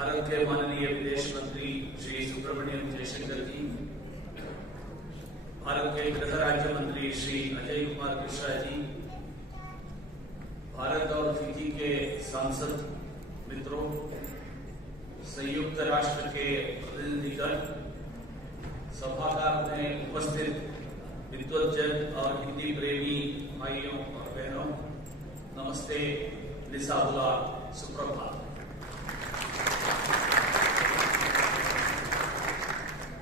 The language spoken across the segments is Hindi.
भारत के माननीय विदेश मंत्री श्री सुब्रमण्यम जयशंकर जी, भारत के गृह राज्य मंत्री श्री अजय कुमार मिश्रा जी, भारत और फिजी के सांसद मित्रों, संयुक्त राष्ट्र के प्रतिनिधिगण, सभागार में उपस्थित विद्वज्जन और हिंदी प्रेमी भाइयों और बहनों, नमस्ते, निसाबुला, सुप्रभात।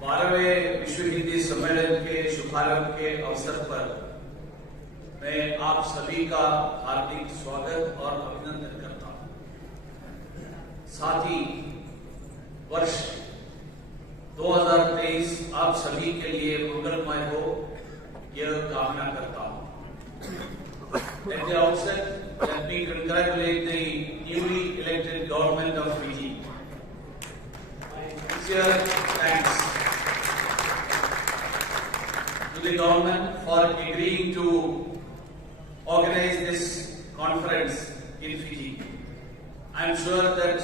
12वें विश्व हिंदी सम्मेलन के शुभारंभ के अवसर पर मैं आप सभी का हार्दिक स्वागत और अभिनंदन करता हूं। साथ ही वर्ष 2023 आप सभी के लिए मंगलमय हो, यह कामना करता हूं। At the outset, let me congratulate the newly elected government of Fiji. Sincere thanks to the government for agreeing to organize this conference in Fiji. I am sure that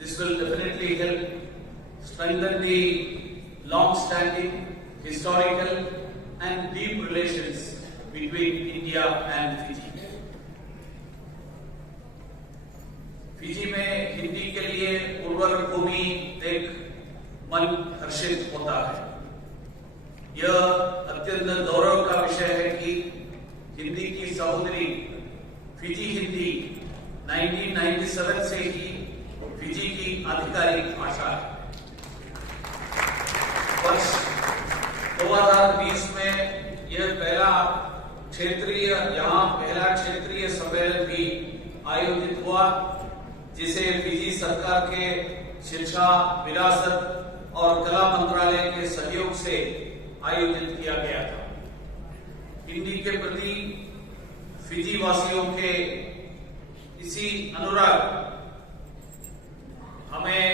this will definitely help strengthen the long-standing, historical and deep relations between India and Fiji. Fiji में हिंदी के लिए उर्वर भूमि देख मन हर्षित होता है। यह अत्यंत गौरव का विषय है कि हिंदी की सहोदरी फिजी हिंदी 1997 से ही फिजी की आधिकारिक भाषा है। वर्ष 2020 में यह पहला क्षेत्रीय सम्मेलन भी आयोजित हुआ, जिसे फिजी सरकार के शिक्षा, विरासत और कला मंत्रालय के सहयोग से आयोजित किया गया था। हिंदी के प्रति फिजी वासियों के इसी अनुराग हमें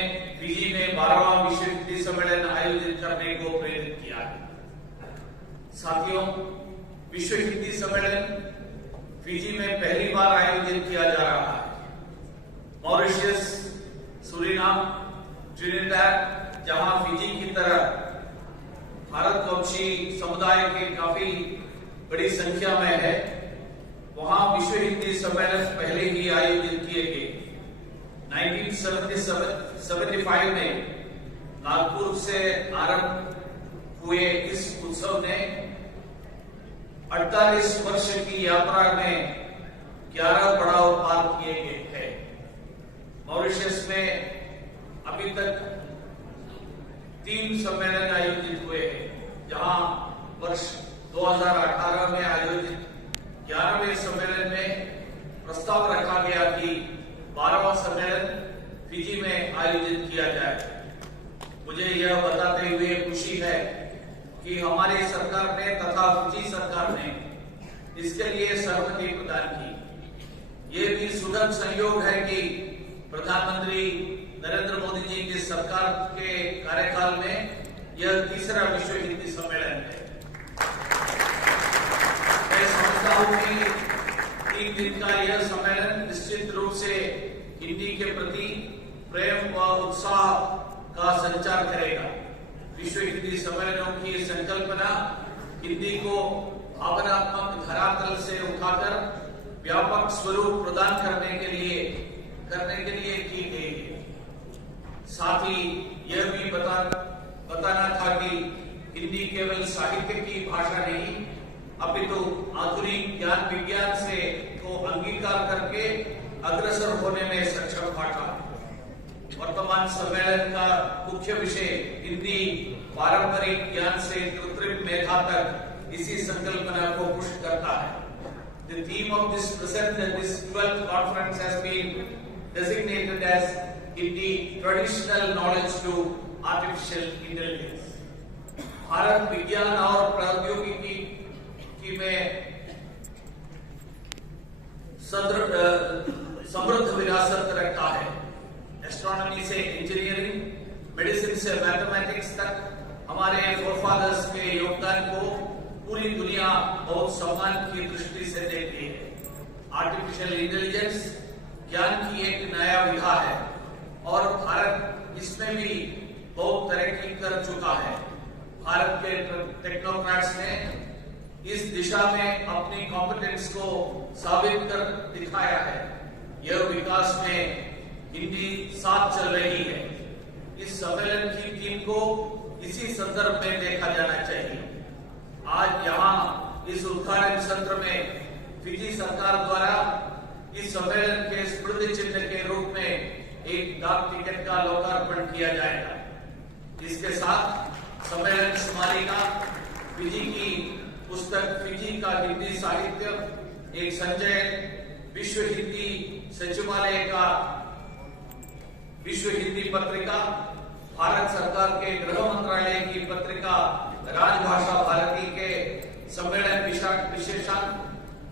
फिजी में 12वां विश्व हिंदी सम्मेलन आयोजित करने को प्रेरित किया है। साथियों, विश्व हिंदी सम्मेलन फिजी में पहली बार आयोजित किया जा रहा है। मॉरिशस, सूरीनाम, ट्रिनिडाद, जहां फिजी की तरह भारतवंशी समुदाय के काफी बड़ी संख्या में है, वहां विश्व हिंदी सम्मेलन पहले ही आयोजित किए गए। 1975 में नागपुर से आरंभ हुए इस उत्सव ने 48 वर्ष की यात्रा में 11 पड़ाव पार किए गए हैं। मॉरिशस में अभी तक 3 सम्मेलन आयोजित हुए हैं, जहां वर्ष 2018 में आयोजित 11वें सम्मेलन में प्रस्ताव रखा गया कि 12वां सम्मेलन फिजी में आयोजित किया जाए। मुझे यह बताते हुए खुशी है कि हमारी सरकार ने तथा फिजी सरकार ने इसके लिए सहमति प्रदान की। ये भी सुखद संयोग है कि प्रधानमंत्री नरेंद्र मोदी जी की सरकार के कार्यकाल में यह तीसरा विश्व हिंदी सम्मेलन है। मैं समझता हूं कि 3 दिन का यह सम्मेलन निश्चित रूप से हिंदी के प्रति प्रेम व उत्साह का संचार करेगा। विश्व हिंदी सम्मेलनों की संकल्पना हिंदी को भावनात्मक धरातल से उठाकर व्यापक स्वरूप प्रदान करने के लिए की गई है। साथ ही यह भी बताना था कि हिंदी केवल साहित्य की भाषा नहीं, अपितु आधुनिक ज्ञान विज्ञान से को अंगीकार करके अग्रसर होने में सक्षम भाषा है। वर्तमान सम्मेलन का मुख्य विषय हिंदी पारंपरिक ज्ञान से कृत्रिम मेधा तक इसी संकल्पना को पुष्ट करता है। The theme of this 12th conference has been designated as Hindi traditional knowledge to artificial intelligence. Bharat विज्ञान और प्रौद्योगिकी में समृद्ध विरासत रखता है। एस्ट्रोनॉमी से इंजीनियरिंग, मेडिसिन से मैथमेटिक्स तक हमारे फोरफादर्स के योगदान को पूरी दुनिया बहुत सम्मान की दृष्टि से देखती है। आर्टिफिशियल इंटेलिजेंस ज्ञान की एक नया विधा है। और भारत इसमें भी बहुत तरक्की कर चुका है। भारत के टेक्नोक्रेट्स ने इस दिशा में अपनी कॉम्पिटेंस को साबित कर दिखाया है। यह विकास में हिंदी साथ चल रही है। इस सम्मेलन की थीम को इसी संदर्भ में देखा जाना चाहिए। आज यहाँ इस उद्घाटन सत्र में फिजी सरकार द्वारा इस सम्मेलन के स्मृति चिन्ह के रूप में एक डाक टिकट का लोकार्पण किया जाएगा। इसके साथ सम्मेलन स्मारिका, फिजी की पुस्तक फिजी का हिंदी साहित्य, एक संचय, विश्व हिंदी सचिवालय का विश्व हिंदी पत्रिका, भारत सरकार के गृह मंत्रालय की पत्रिका राजभाषा भारती के सम्मेलन विशेषांक,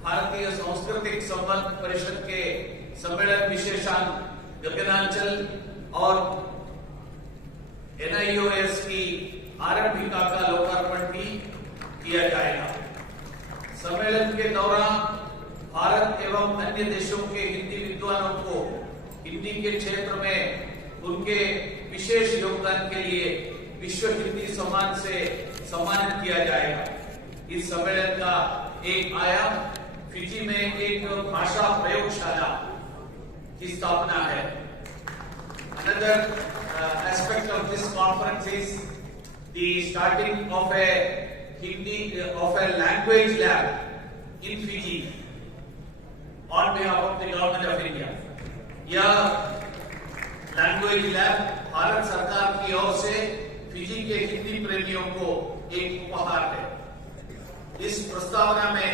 भारतीय सांस्कृतिक संबंध परिषद के सम्मेलन विशेषांक गगनांचल और NIOS की आरंभिका का लोकार्पण भी किया जाएगा। सम्मेलन के दौरान भारत एवं अन्य देशों के हिंदी विद्वानों को हिंदी के क्षेत्र में उनके विशेष योगदान के लिए विश्व हिंदी सम्मान से सम्मानित किया जाएगा। इस सम्मेलन का एक आयाम फिजी में एक भाषा प्रयोगशाला की स्थापना है। Another aspect of this conference is the starting of a language lab in Fiji on behalf of the government of India. यह लैंग्वेज लैब भारत सरकार की ओर से फिजी के हिंदी प्रेमियों को एक उपहार है। इस प्रस्तावना में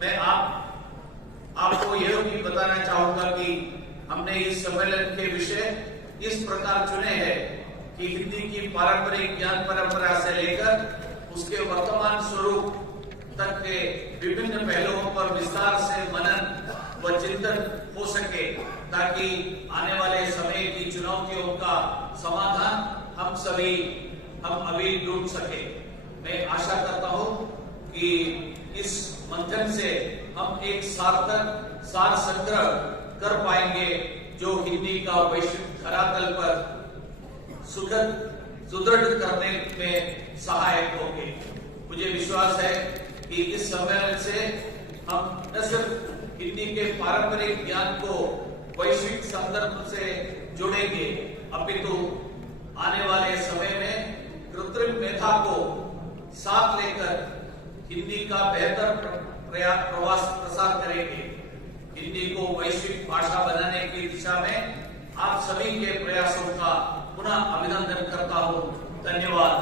मैं आपको यह भी बताना चाहूंगा कि हमने इस सम्मेलन के विषय इस प्रकार चुने हैं कि हिंदी की पारंपरिक ज्ञान परंपरा से लेकर उसके वर्तमान स्वरूप तक के विभिन्न पहलुओं पर विस्तार से मनन व चिंतन हो सके, ताकि आने वाले समय की चुनौतियों का समाधान हम अभी ढूंढ सके। मैं आशा करता हूं कि इस मंथन से हम एक सार्थक सार संग्रह कर पाएंगे जो हिंदी का वैश्विक धरातल पर सुदृढ़ करने में सहायक होंगे। मुझे विश्वास है कि इस सम्मेलन से हम न सिर्फ हिंदी के पारंपरिक ज्ञान को वैश्विक संदर्भ से जोड़ेंगे, अपितु आने वाले समय में कृत्रिम मेधा को साथ लेकर हिंदी का बेहतर प्रसार करेंगे। हिंदी को वैश्विक भाषा बनाने की दिशा में आप सभी के प्रयासों का पुनः अभिनंदन करता हूं। धन्यवाद।